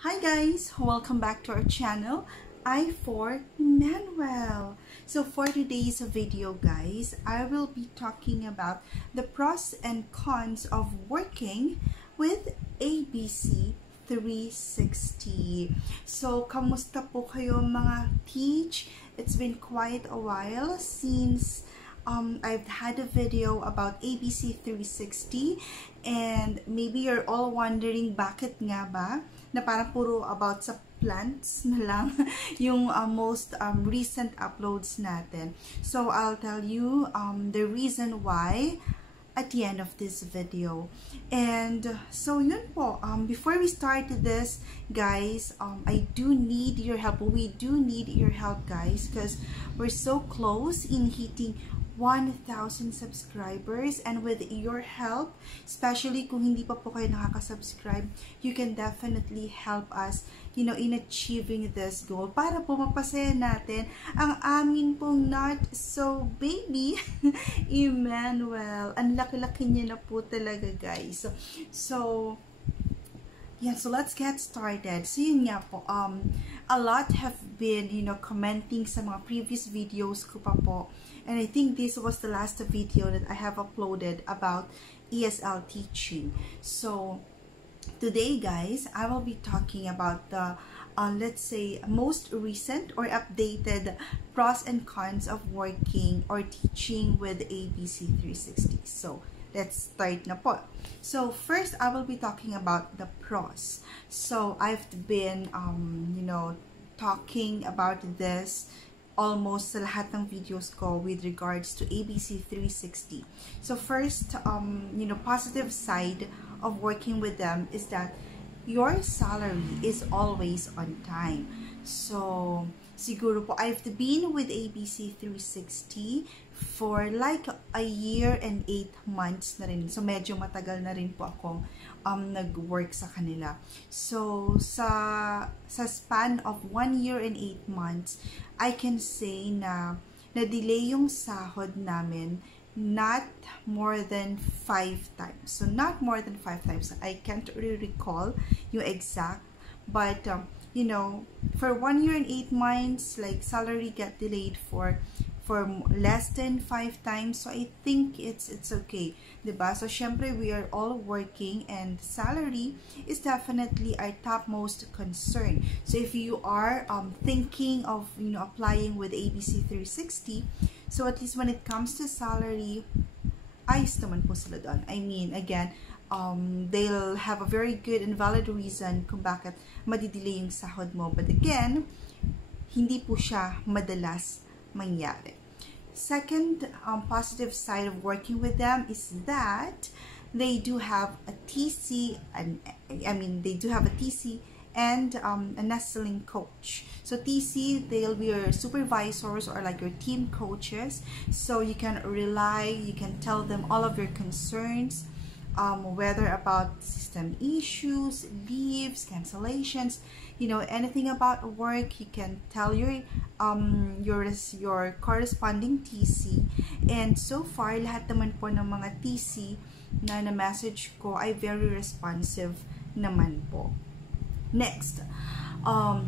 Hi guys, welcome back to our channel. I for Manuel. So for today's video guys, I will be talking about the pros and cons of working with ABC 360. So kamusta po kayo mga teach? It's been quite a while since I've had a video about ABC 360 and maybe you're all wondering bakit nga ba na parang puro about sa plants na lang yung most recent uploads natin. So I'll tell you the reason why at the end of this video. And so yun po, before we start this guys, I do need your help. We do need your help guys because we're so close in hitting 1,000 subscribers, and with your help, especially kung hindi pa po kayo nakaka-subscribe, you can definitely help us, you know, in achieving this goal para po mapasaya natin ang amin pong not so baby Emmanuel. Ang laki-laki niya na po talaga guys. So yeah, so let's get started. So yun nga po, a lot have been, you know, commenting sa mga previous videos ko pa po. And I think this was the last video that I have uploaded about ESL teaching. So today guys, I will be talking about the, let's say, most recent or updated pros and cons of working or teaching with ABC 360. So let's start na po. So first, I will be talking about the pros. So I've been, you know, talking about this almost sa lahat ng videos ko with regards to ABC 360. So first, you know, positive side of working with them is that your salary is always on time. So siguro po, I've been with ABC 360 for like a year and 8 months na rin. So medyo matagal na rin po akong nag-work sa kanila. So sa span of 1 year and 8 months, I can say na na-delay yung sahod namin not more than 5 times. So not more than 5 times. I can't really recall yung exact, but you know, for 1 year and 8 months, like salary got delayed for less than 5 times. So I think it's okay, diba? So syempre we are all working and salary is definitely our topmost concern. So if you are thinking of, you know, applying with ABC 360, so at least when it comes to salary, ayos naman po sila doon. I mean, again, they'll have a very good and valid reason kung bakit madidelay yung sahod mo. But again, hindi po siya madalas mangyari. Second positive side of working with them is that they do have a TC, and I mean they do have a TC and a nestling coach. So TC, they'll be your supervisors or like your team coaches, so you can rely, you can tell them all of your concerns, whether about system issues, leaves, cancellations, you know, anything about work, you can tell your corresponding TC. And so far, lahat naman po ng mga TC na na-message ko ay very responsive naman po. Next,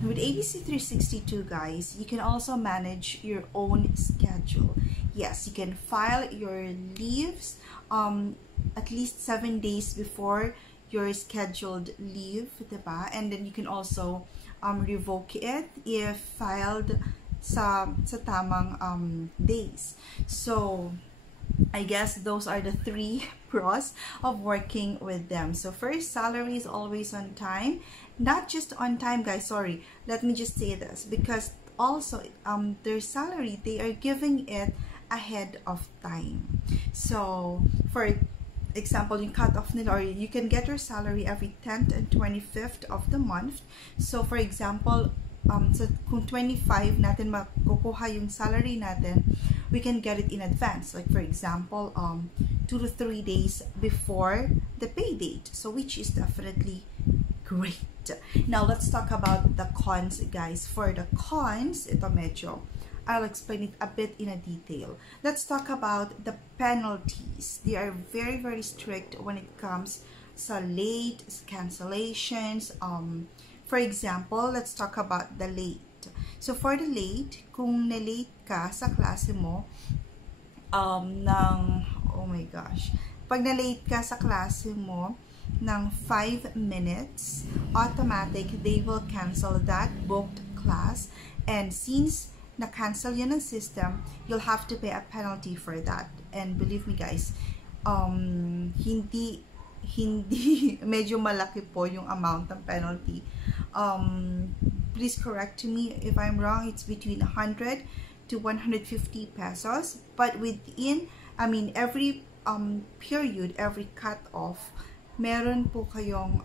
with ABC 362 guys, you can also manage your own schedule. Yes, you can file your leaves at least 7 days before your scheduled leave, diba? And then you can also revoke it if filed sa tamang days. So I guess those are the 3 pros of working with them. So first, salary is always on time. Not just on time guys, sorry, let me just say this, because also their salary, they are giving it ahead of time. So for example, yung cut-off nila, or you can get your salary every 10th and 25th of the month. So for example, so kung 25 natin makukuha yung salary natin, we can get it in advance, like for example 2 to 3 days before the pay date, so which is definitely great. Now let's talk about the cons guys. For the cons, ito medyo I'll explain it a bit in a detail. Let's talk about the penalties. They are very, very strict when it comes sa late, cancellations, For example, let's talk about the late. So for the late, kung na-late ka sa klase mo, oh my gosh, pag na-late ka sa klase mo ng 5 minutes, automatic, they will cancel that booked class. And since na-cancel yun ng system, you'll have to pay a penalty for that. And believe me guys, hindi medyo malaki po yung amount ng penalty. Please correct me if I'm wrong. It's between 100 to 150 pesos, but within, every period, every cut-off, meron po kayong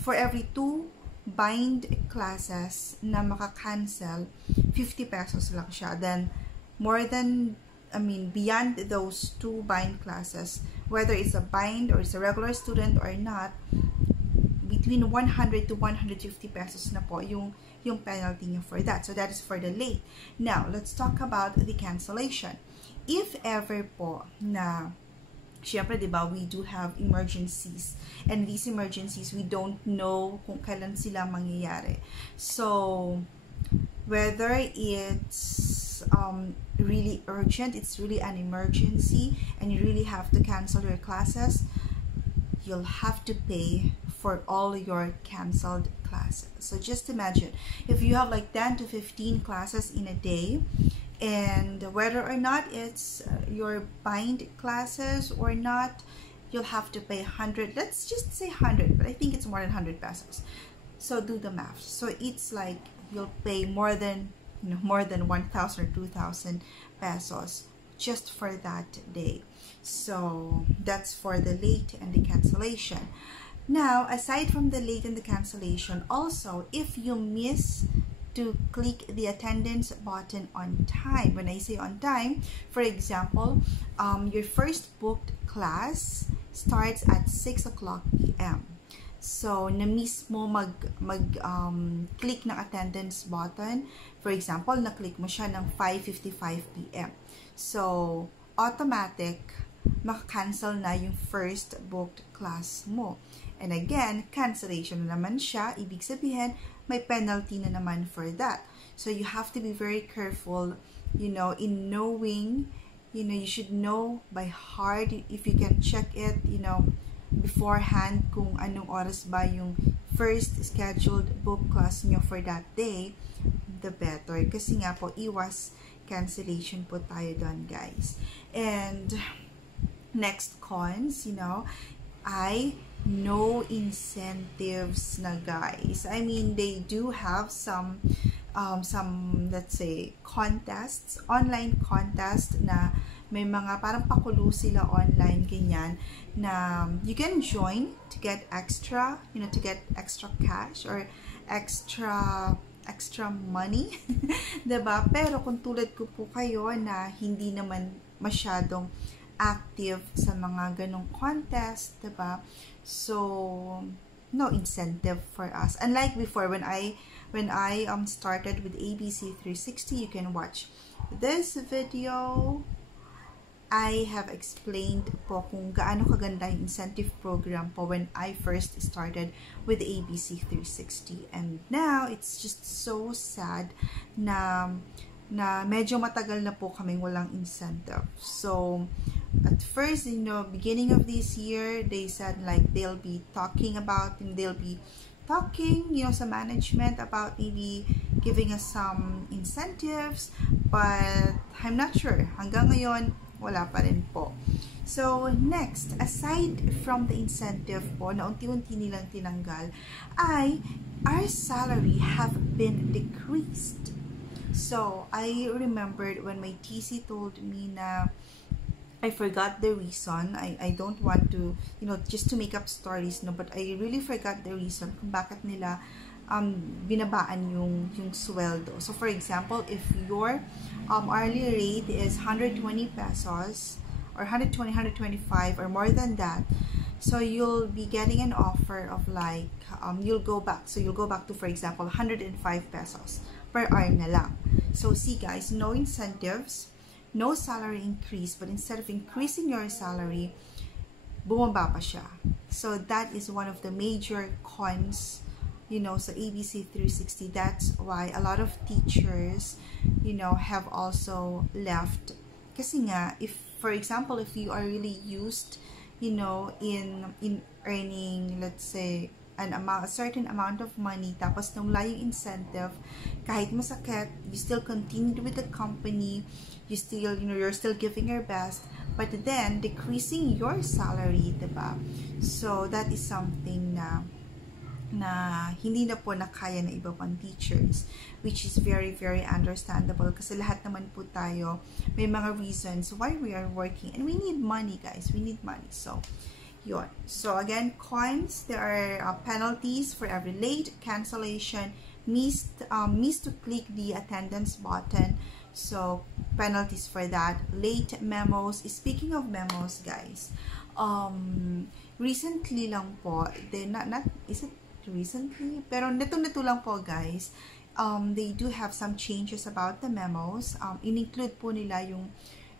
for every 2 bind classes na maka-cancel, 50 pesos lang siya. Then more than, beyond those 2 bind classes, whether it's a bind or it's a regular student or not, between 100 to 150 pesos na po yung penalty niyo for that. So that is for the late. Now, let's talk about the cancellation. If ever po na, syempre, diba, we do have emergencies. And these emergencies, we don't know kung kailan sila mangyayari. So, whether it's really urgent, it's really an emergency, and you really have to cancel your classes, you'll have to pay for all your canceled classes. So just imagine, if you have like 10 to 15 classes in a day, and whether or not it's your bind classes or not, you'll have to pay 100, let's just say 100, but I think it's more than 100 pesos. So do the math. So it's like you'll pay more than 1,000 or 2,000 pesos just for that day. So that's for the late and the cancellation. Now, aside from the late and the cancellation, also if you miss to click the attendance button on time, when I say on time, for example, your first booked class starts at 6 o'clock p.m. So, na-miss mo click ng attendance button. For example, na-click mo siya ng 5:55 p.m. So, automatic, maka-cancel na yung first booked class mo. And again, cancellation na naman siya. Ibig sabihin, may penalty na naman for that. So, you have to be very careful, in knowing, you should know by heart, if you can check it, beforehand kung anong oras ba yung first scheduled book class nyo for that day, the better. Kasi nga po, iwas cancellation po tayo doon, guys. And next cons, no incentives na, guys. They do have some let's say contests, online contest na may mga parang pakulo sila online, ganyan, na you can join to get extra, to get extra cash or extra money. Diba? Pero kung tulad ko po kayo na hindi naman masyadong active sa mga ganong contest, diba? So, no incentive for us. Unlike before, when I started with ABC360, you can watch this video. I have explained po kung gaano kaganda yung incentive program po when I first started with ABC360. And now, it's just so sad na medyo matagal na po kaming walang incentive. So, at first, beginning of this year, they said like they'll be talking, sa management about maybe giving us some incentives, but I'm not sure. Hanggang ngayon, wala pa rin po. So, next, aside from the incentive po na unti-unti nilang tinanggal, our salary have been decreased. So, I remembered when my TC told me na I forgot the reason. I don't want to, just to make up stories, but I really forgot the reason kung bakit nila binabaan yung sweldo. So, for example, if your hourly rate is 120 pesos or 120, 125 or more than that, so you'll be getting an offer of like, you'll go back to, for example, 105 pesos per hour na lang. So, see guys, no incentives, no salary increase, but instead of increasing your salary, bumaba pa siya. So that is one of the major cons, you know, so ABC360. That's why a lot of teachers, you know, have also left. Kasi nga, if, for example, if you are really used, you know, in earning, let's say, a certain amount of money, tapos nawala yung incentive, kahit masakit, you still continued with the company, you still, you know, you're still giving your best, but then decreasing your salary, diba? So that is something na hindi na po nakaya na iba pang teachers, which is very, very understandable kasi lahat naman po tayo may mga reasons why we are working, and we need money, guys. We need money. So yun. So again, cons, there are penalties for every late, cancellation, missed to click the attendance button. So penalties for that. Late memos. Speaking of memos, guys, recently lang po, is it recently? Pero neto lang po, guys, they do have some changes about the memos. In-include po nila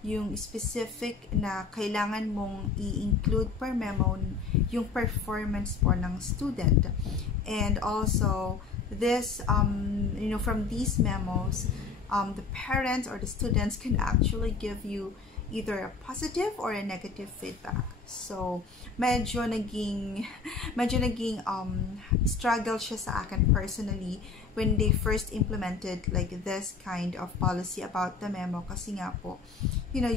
yung specific na kailangan mong i-include per memo yung performance po ng student. And also, this, you know, from these memos, the parents or the students can actually give you either a positive or a negative feedback. So, medyo naging struggle siya sa akin personally when they first implemented like this kind of policy about the memo, kasi nga po, you know,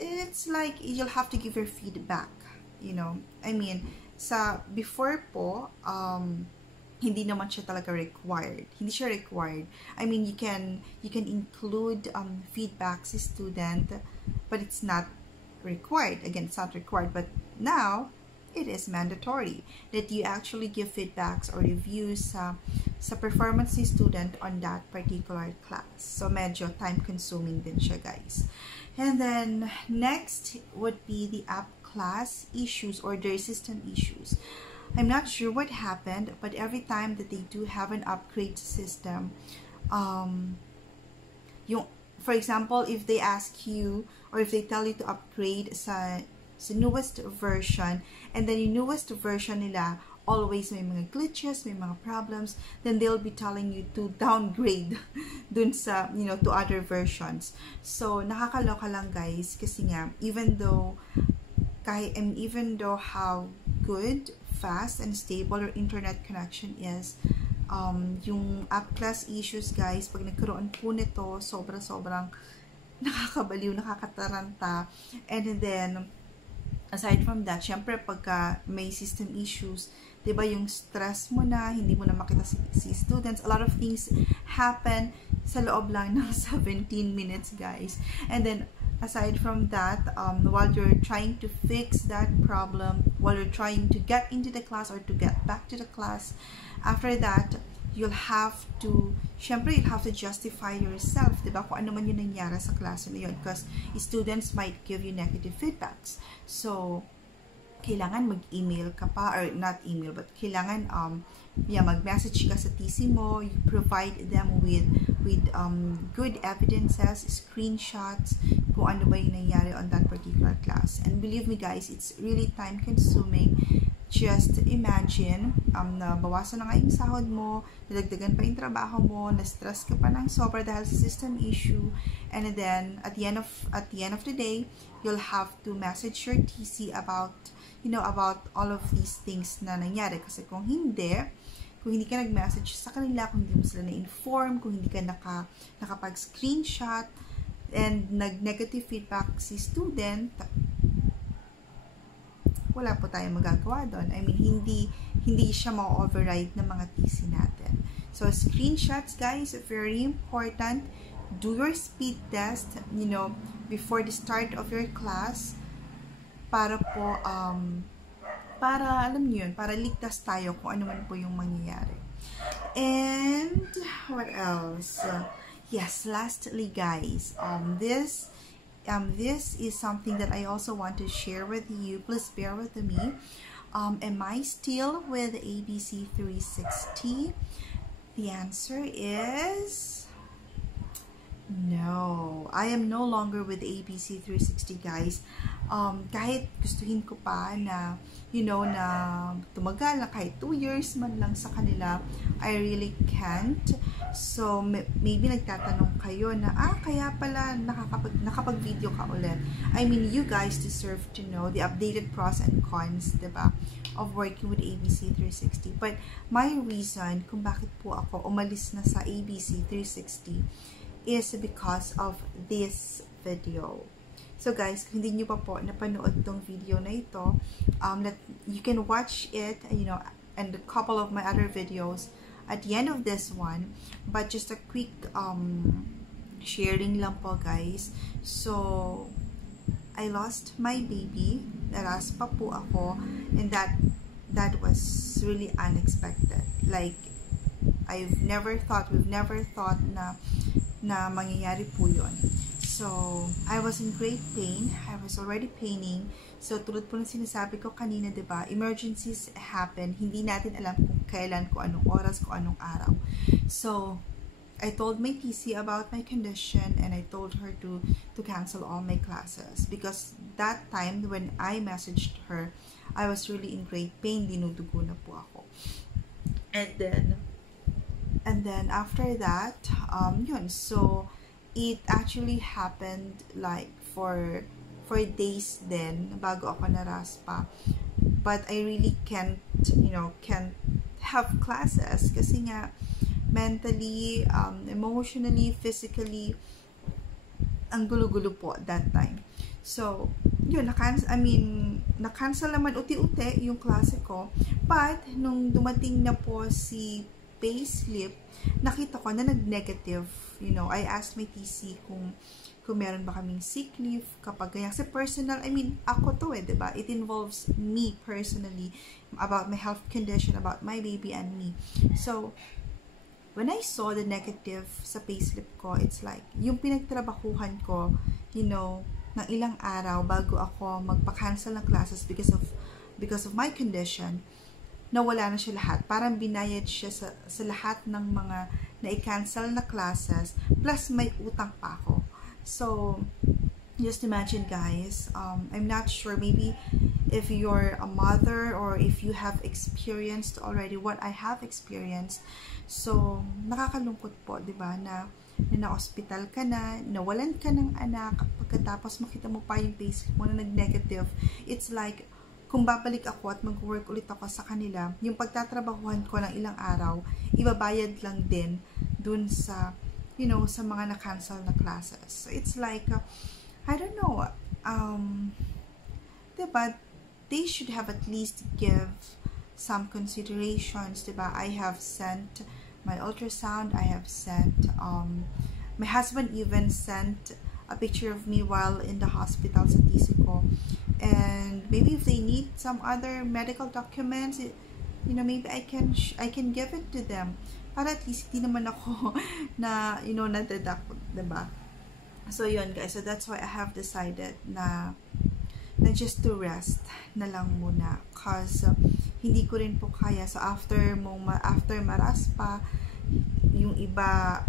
it's like you'll have to give your feedback, you know. I mean, sa before po, hindi naman siya talaga required. Hindi siya required. I mean, you can include feedback sa student, but it's not required. Again, it's not required, but now it is mandatory that you actually give feedbacks or reviews sa performance ni student on that particular class. So medyo time consuming din siya, guys. And then next would be the app class issues or their system issues. I'm not sure what happened, but every time that they do have an upgrade system, for example, if they ask you or if they tell you to upgrade sa newest version, and then yung newest version nila always may mga glitches, may mga problems, then they'll be telling you to downgrade dun sa, you know, to other versions. So nakakaloka lang, guys, kasi nga even though how good, fast, and stable your internet connection is, yung app class issues, guys, pag nagkaroon po nito, sobrang nakakabaliw, nakakataranta. And then aside from that, syempre pagka may system issues, diba, yung stress mo na, hindi mo na makita si students, a lot of things happen sa loob lang ng 17 minutes, guys. And then aside from that, while you're trying to fix that problem, while you're trying to get into the class or to get back to the class, after that, you'll have to justify yourself, diba, kung ano man yung nangyari sa klase na yun, because students might give you negative feedbacks. So kailangan mag-email ka pa, or not email, but kailangan mag-message ka sa TC mo, you provide them with good evidences, screenshots, kung ano ba yung nangyari on that particular class. And believe me, guys, it's really time consuming. Just imagine, na bawasan na nga yung sahod mo, nadagdagan pa yung trabaho mo, na-stress ka pa ng sobra dahil sa system issue, and then at the end of the day, you'll have to message your TC about, you know, about all of these things na nangyari. Kasi kung hindi ka nag-message sa kanila, kung hindi mo sila na-inform, kung hindi ka nakapag-screenshot, and nag-negative feedback si student, wala po tayong magagawa doon. I mean, hindi siya ma-override ng mga TC natin. So, screenshots, guys, very important. Do your speed test, you know, before the start of your class, para po, alam niyo yun, para ligtas tayo kung ano man po yung mangyayari. And, what else? Yes, lastly, guys, this is something that I also want to share with you. Please bear with me. Am I still with ABC360? The answer is No, I am no longer with ABC360, guys. Kahit gustuhin ko pa na, na tumagal na kahit 2 years man lang sa kanila, I really can't. So, maybe nagtatanong kayo na, kaya pala nakapag-video ka ulit. I mean, you guys deserve to know the updated pros and cons, diba, of working with ABC360. But my reason kung bakit po ako umalis na sa ABC360 is because of this video. So guys, kung hindi nyo pa po napanood tong video na ito, you can watch it, and a couple of my other videos at the end of this one. But just a quick sharing lang po, guys. So, I lost my baby. Naras pa po ako, and that was really unexpected. Like, we've never thought na mangyayari po yun. So, I was in great pain. I was already paining. So, tulad po ng sinasabi ko kanina, diba, emergencies happen. Hindi natin alam kung kailan, kung anong oras, kung anong araw. So, I told my TC about my condition, and I told her to cancel all my classes. Because that time, when I messaged her, I was really in great pain. Dinudugo na po ako. And then after that, yun, so it actually happened like for days then bago ako naraspa. But I really can't have classes kasi nga mentally, emotionally, physically, ang gulo-gulo po at that time. So, yun, na-cancel naman uti-uti yung klase ko. But, nung dumating na po si payslip, nakita ko na nag-negative. I asked my TC kung meron ba kaming sick leave kapag ganyan. Kasi personal, ako to diba? It involves me personally, about my health condition, about my baby and me. So, when I saw the negative sa payslip ko, it's like, yung pinagtrabahuhan ko, ng ilang araw bago ako magpa-cancel ng classes because of my condition, nawala na siya lahat. Parang binayad siya sa lahat ng mga na-cancel na classes, plus may utang pa ako. So, just imagine, guys, I'm not sure, maybe if you're a mother or if you have experienced already what I have experienced. So, nakakalungkot po, diba, na na-hospital ka na, nawalan ka ng anak, pagkatapos makita mo pa yung payslip mo na nag-negative. It's like, kung babalik ako at mag-work ulit ako sa kanila, yung pagtatrabahuhan ko ng ilang araw, ibabayad lang din dun sa, sa mga na-cancel na classes. So, it's like, I don't know, diba, they should have at least give some considerations, diba? I have sent my ultrasound, I have sent, my husband even sent a picture of me while in the hospital sa TC ko. And maybe if they need some other medical documents, maybe I can give it to them. Para at least hindi naman ako na, na-deduct, diba? So, yun, guys. So, that's why I have decided na just to rest na lang muna. Cause, hindi ko rin po kaya. So, after maraspa, yung iba,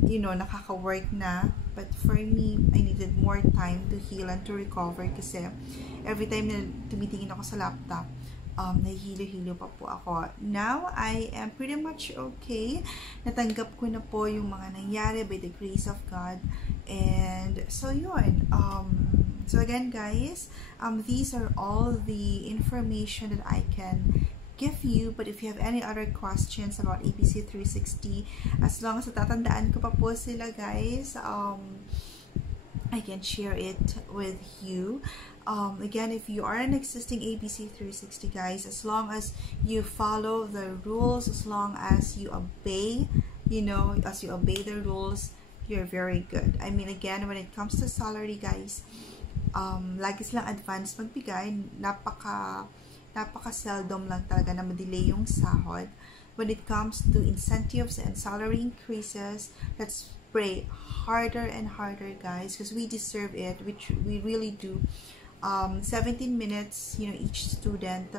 nakaka-work na. But for me, I needed more time to heal and to recover kasi every time na tumitingin ako sa laptop, nahihilo-hilo pa po ako. Now, I am pretty much okay. Natanggap ko na po yung mga nangyari by the grace of God. And so, yun. So, again, guys, these are all the information that I can give you. But if you have any other questions about ABC360, as long as natatandaan ko pa po sila, guys, I can share it with you. Again, if you are an existing ABC360, guys, as long as you follow the rules, as long as you obey, as you obey the rules, you're very good. Again, when it comes to salary, guys, lagi silang advance magbigay. Napaka-seldom lang talaga na ma-delay yung sahod. When it comes to incentives and salary increases, let's pray harder and harder, guys, because we deserve it, which we really do. 17 minutes, each student,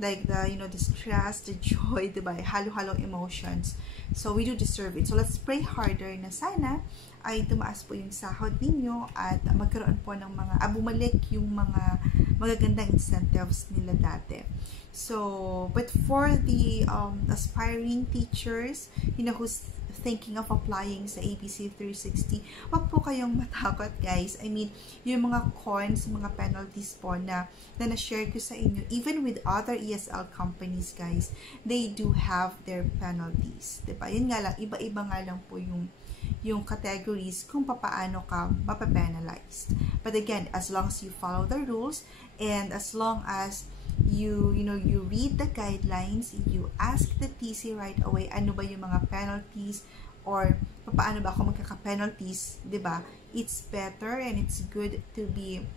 like the stress, the joy, diba? Halo-halong emotions. So we do deserve it. So let's pray harder na sana ay tumaas po yung sahod ninyo at magkaroon po ng mga, bumalik yung mga magagandang incentives nila dati. So, but for the aspiring teachers, who's thinking of applying sa ABC360, wag po kayong matakot, guys. I mean, yung mga cons, mga penalties po na na-share ko sa inyo, even with other ESL companies, guys, they do have their penalties. Diba? Yun nga lang, iba-iba nga lang po yung categories kung papaano ka mapapenalized. But again, as long as you follow the rules and as long as you read the guidelines, you ask the TC right away, ano ba yung mga penalties or paano ba ako magkaka-penalties, 'di ba? It's better and it's good to be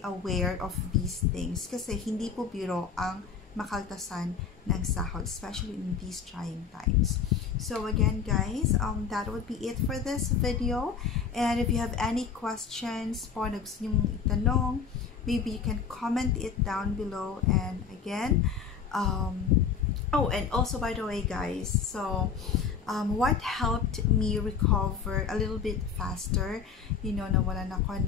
aware of these things kasi hindi po biro ang makaltasan ng sahod, especially in these trying times. So again, guys, that would be it for this video. And if you have any questions po na gusto nyo itanong, maybe you can comment it down below. And again, oh, and also, by the way, guys, so what helped me recover a little bit faster, nawalan ako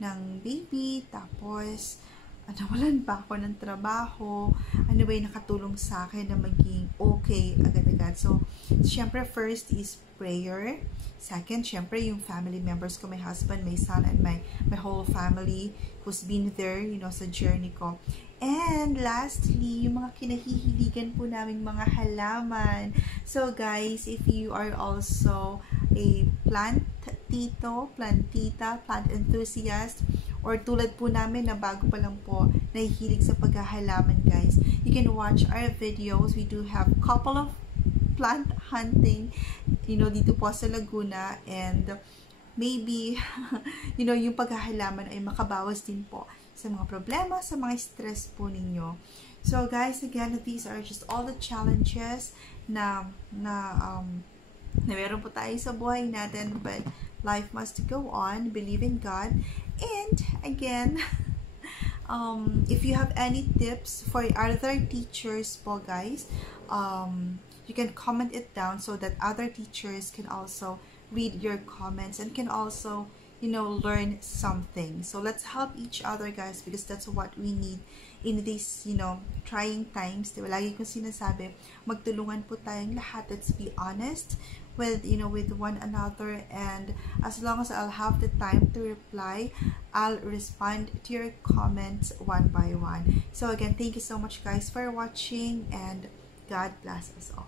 ng baby, tapos nawalan pa ako ng trabaho, ano ba yung nakatulong sa akin na maging okay agad-agad. So, syempre, first is prayer. Second, syempre, yung family members ko, my husband, my son, and my whole family who's been there, sa journey ko. And lastly, yung mga kinahihiligan po naming mga halaman. So, guys, if you are also a plantito, plantita, plant enthusiast, or tulad po namin na bago pa lang po nahihilig sa paghahalaman, guys, you can watch our videos. We do have a couple of plant hunting, dito po sa Laguna, and maybe, yung paghahalaman ay makabawas din po sa mga problema, sa mga stress po ninyo. So, guys, again, these are just all the challenges na meron po tayo sa buhay natin, but life must go on. Believe in God. And again, if you have any tips for other teachers po, guys, you can comment it down so that other teachers can also read your comments and can also learn something. So let's help each other, guys, because that's what we need in these trying times. Diba? Lagi kong sinasabi, magtulungan po tayong lahat. Let's be honest with with one another, and as long as I'll have the time to reply, I'll respond to your comments one by one. So again, thank you so much, guys, for watching, and God bless us all.